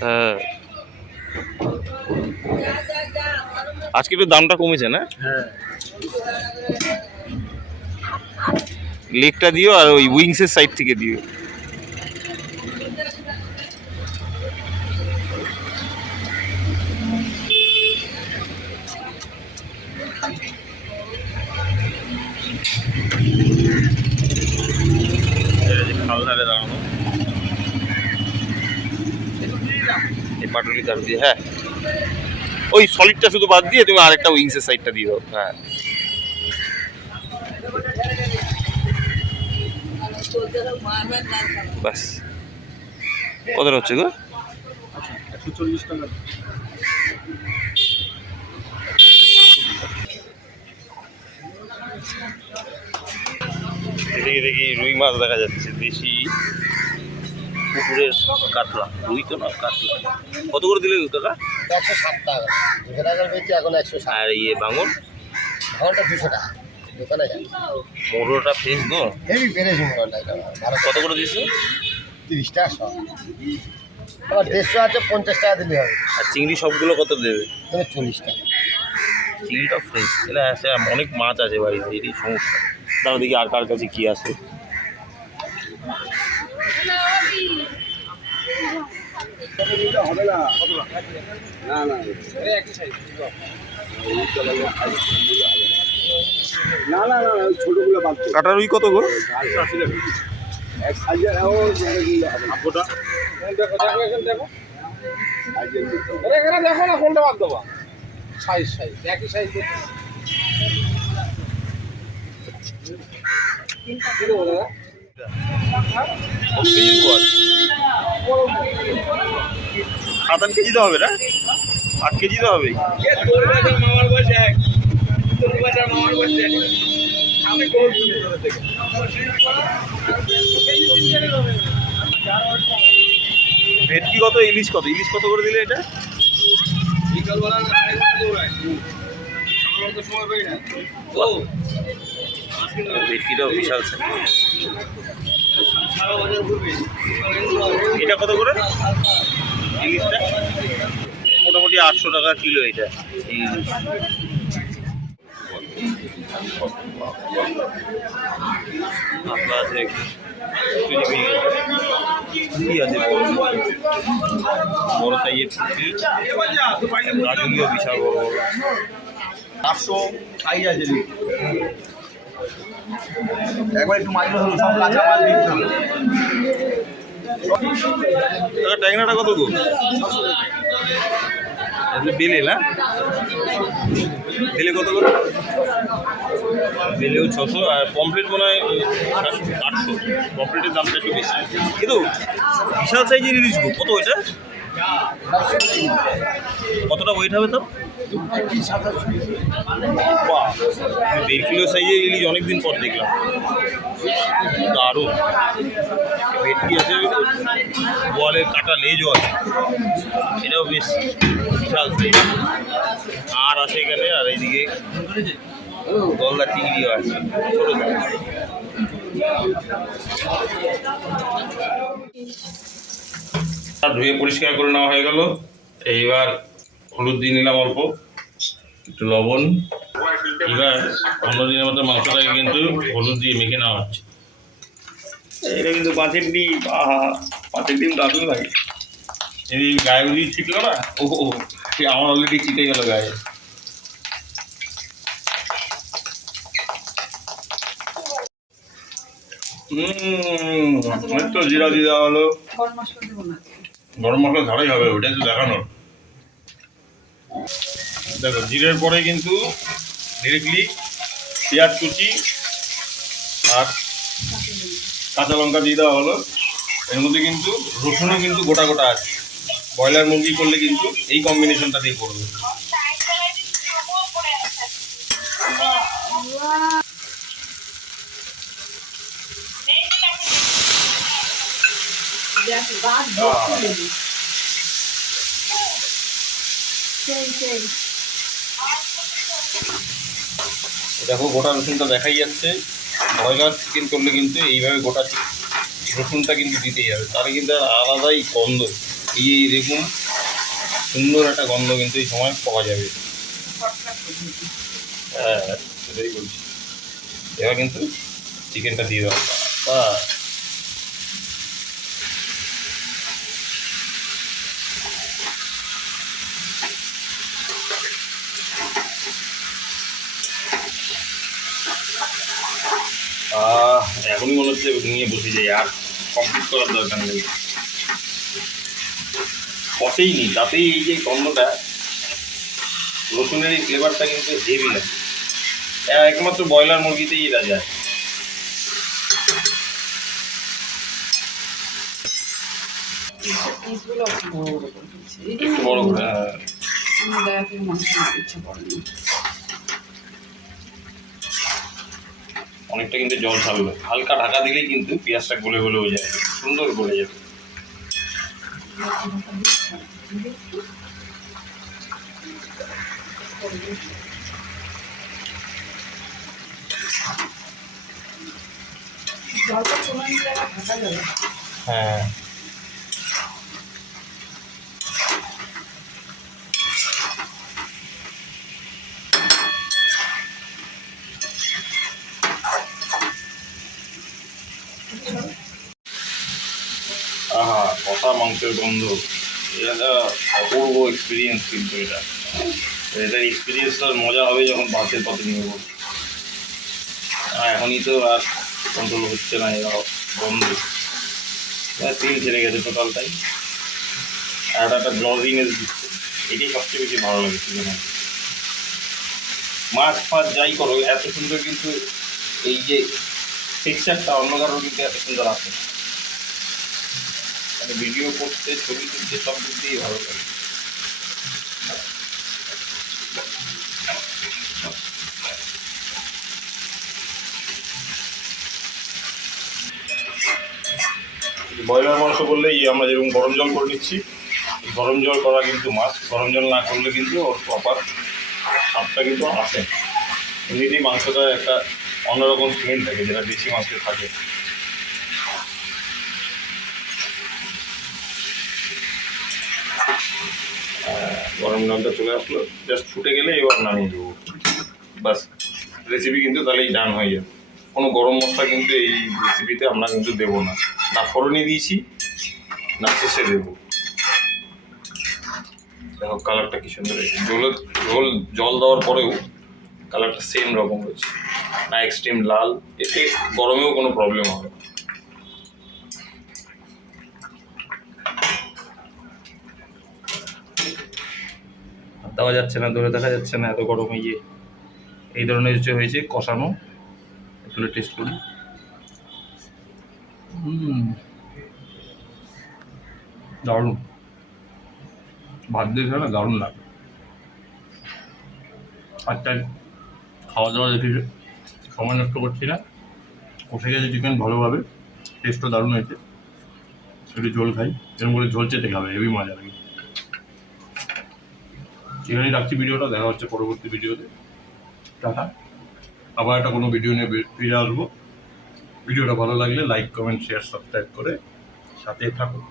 হ্যাঁ। আজকে একটু দামটা কমেছে না? হ্যাঁ। লেগটা দিও আর ওই উইংসের সাইড থেকে দিও। পাটুলি দাম দিয়ে হ্যাঁ। ওই সলিডটা শুধু বাদ দিয়ে তুমি আরেকটা উইংসের সাইডটা দিয়ে দাও হ্যাঁ। বাস। কত হচ্ছে গো? এদিকে দেখি রুই মাছ দেখা যাচ্ছে, দেশি। পুকুরের কাতলা রুই তো না কাতলা। কত করে দিলে কাকা? একশো ষাট টাকা দুশো টাকার বেশি এখন একশো ষাট। আর ইয়ে বাঙন ঘণ্টা দুশো টাকা। দোকানে যান মোড়োটা ফ্রেশ গো হেভি বেড়েছে এটা ভালো কত করে দিয়েছ? তিরিশ টাকা সব। আবার দেড়শো আছে পঞ্চাশ টাকা দিলে হবে। আর চিংড়ি সবগুলো কত দেবে? চল্লিশ টাকা। চিংড়িটা ফ্রেশ এটা আছে অনেক মাছ আছে বাড়িতে এটাই সমস্যা। তারপর দেখি আর কার কাছে কি আছে? হবে না না না না ওই বাদ কাটা রুই কত গো? এক দেখো দেখো দেখো দেখো না কোনটা বাদ দেবা সাইজ সাইজ একই সাইজ দেবো দাদা সাত আট কেজি তো হবে না? আট কেজি তো হবে ভেটকি কত? ইলিশ কত? ইলিশ কত করে দিলে এটা? বিকালবেলা সময় পাই না। ভেটকিটাও বিশাল এটা কত করে? ইলিশটা মোটামুটি আটশো টাকা কিলো এটা। ইলিশ আছে। কি বড় বড় সাইজের পুঁটি গাছগুলিও বিশাল বড় বড়। পাঁচশো সাইজ আছে। একবার একটু মাছ হলো সব কাঁচা মাছ হলো টাকা ট্যাংরাটা কত গো? বেলে না? বেলে কত করে? বেলেও ছশো আর পমপ্লেট মনে হয় আটশো। পমপ্লেটের দামটা একটু বেশি। কিন্তু বিশাল সাইজের ইলিশ গো, কত ওইটা কতটা ওয়েট হবে তো দেড় কিলো সাইজের ইলিশ অনেকদিন পর দেখলাম। দারুণ। ভেটকি আছে, বলের কাটা লেজও আছে। এটাও বেশ বিশাল আর আছে এখানে, আর এইদিকে গলদা চিংড়িও আছে, ছোটো ধুয়ে পরিষ্কার করে নেওয়া হয়ে গেল। এইবার হলুদ দিয়ে নিলাম অল্প একটু লবণ। এবার অন্যদিনের মতো মাংসটাকে কিন্তু হলুদ দিয়ে মেখে নেওয়া হচ্ছে। এটা কিন্তু পাঁচের ডিম পাঁচের ডিম দারুণ লাগে। এই গায়ে উলি ছিটলো না? ও আমার অলরেডি চিটে গেল গায়ে। হুম একটু জিরা দিয়ে দেওয়া হলো। গরম মশলা ঝাড়াই হবে ওটাই তো দেখানোর। দেখো, জিরের পরে কিন্তু ডিরেক্টলি পেঁয়াজ, কুচি আর কাঁচা লঙ্কা দিয়ে দেওয়া হলো। এর মধ্যে কিন্তু রসুনও কিন্তু গোটা গোটা আছে। ব্রয়লার মুরগি করলে কিন্তু এই কম্বিনেশনটা দিয়ে করবে। দেখো, গোটা রসুনটা দেখাই যাচ্ছে। ব্রয়লার চিকেন করলে কিন্তু এইভাবে গোটা রসুনটা কিন্তু দিতেই হবে। তাহলে কিন্তু আলাদাই গন্ধ। এই দেখুন, সুন্দর একটা গন্ধ কিন্তু এই সময় পাওয়া যাবে। হ্যাঁ সেটাই বলছি। এবার কিন্তু চিকেনটা দিয়ে দেওয়া এখনই মনে হচ্ছে নিয়ে বসে যাই আর কমপ্লিট করার দরকার নেই। কষেই নি তাতেই এই যে গন্ধটা রসুনের এই ফ্লেভারটা কিন্তু হেভি লাগে হ্যাঁ, একমাত্র ব্রয়লার মুরগিতেই এটা যায়। বড় বড় করে দিচ্ছি এই একটু বড় করে হ্যাঁ। আমার দয়া করে মাংস নিতে ইচ্ছা করে না অনেকটা কিন্তু জল ছাড়লো হালকা ঢাকা দিলেই কিন্তু পেঁয়াজটা গলে গলে হয়ে যাবে সুন্দর গলে যাবে। হ্যাঁ আহা কষা মাংসের গন্ধ এটা অপূর্ব এক্সপিরিয়েন্স কিন্তু এটা। এটার এক্সপিরিয়েন্সটার মজা হবে যখন পাতে নিয়ে নেব এখনই তো আর কন্ট্রোল হচ্ছে না, এরা গন্ধ তেল ছেড়ে গেছে টোটালটাই আর একটা গ্লজিনেস দিচ্ছে। এটাই সবচেয়ে বেশি ভালো লাগে চিকেন মাছ ফাছ যাই করো, এত সুন্দর কিন্তু এই যে টেক্সচারটা অন্য কারোর কিন্তু এত সুন্দর আসে না। মানে ভিডিও করতে, ছবি তুলতে সব দিক ভালো লাগে ব্রয়লার মাংস বললে এই আমরা যেরকম গরম জল করে নিচ্ছি, গরম জল করা কিন্তু মাছ গরম জল না করলে কিন্তু ওর প্রপার স্বাদটা কিন্তু আসে। এমনিতেই মাংসটা একটা অন্যরকম স্মেল থাকে, যেটা দেশি মাংসে থাকে গরম জলটা চলে আসলো। জাস্ট ফুটে গেলে এবার নামিয়ে দেবো। বাস রেসিপি কিন্তু তাহলেই ডান হয়ে যাবে। কোনো গরম মশলা কিন্তু এই রেসিপিতে আমরা কিন্তু দেবো না। না ফোড়নে দিয়েছি, না শেষে দেবো। দেখো কালারটা কি সুন্দর হয়েছে। জল জল জল দেওয়ার পরেও কালারটা সেম রকম হয়েছে। না এক্সট্রিম লাল, এতে গরমেও কোনো প্রবলেম হবে দেওয়া যাচ্ছে না, ধরে দেখা যাচ্ছে না এত গরম এই যে এই ধরনের হচ্ছে হয়েছে, কষানো। একটু টেস্ট করি। দারুণ। ভাত দিয়ে না দারুণ লাগে। আচ্ছা খাওয়া দাওয়া দেখি সময় নষ্ট করছি না। কষে গেছে চিকেন ভালোভাবে। টেস্টও দারুণ হয়েছে। একটু ঝোল খাই। এরকম করে ঝোল চেটে খাবে হেবি মজা লাগে। এখানেই রাখছি ভিডিওটা দেখা হচ্ছে পরবর্তী ভিডিওতে। টাটা। আবার একটা কোনো ভিডিও নিয়ে ফিরে আসব। ভিডিওটা ভালো লাগলে লাইক কমেন্ট শেয়ার সাবস্ক্রাইব করে সাথে থাকুন।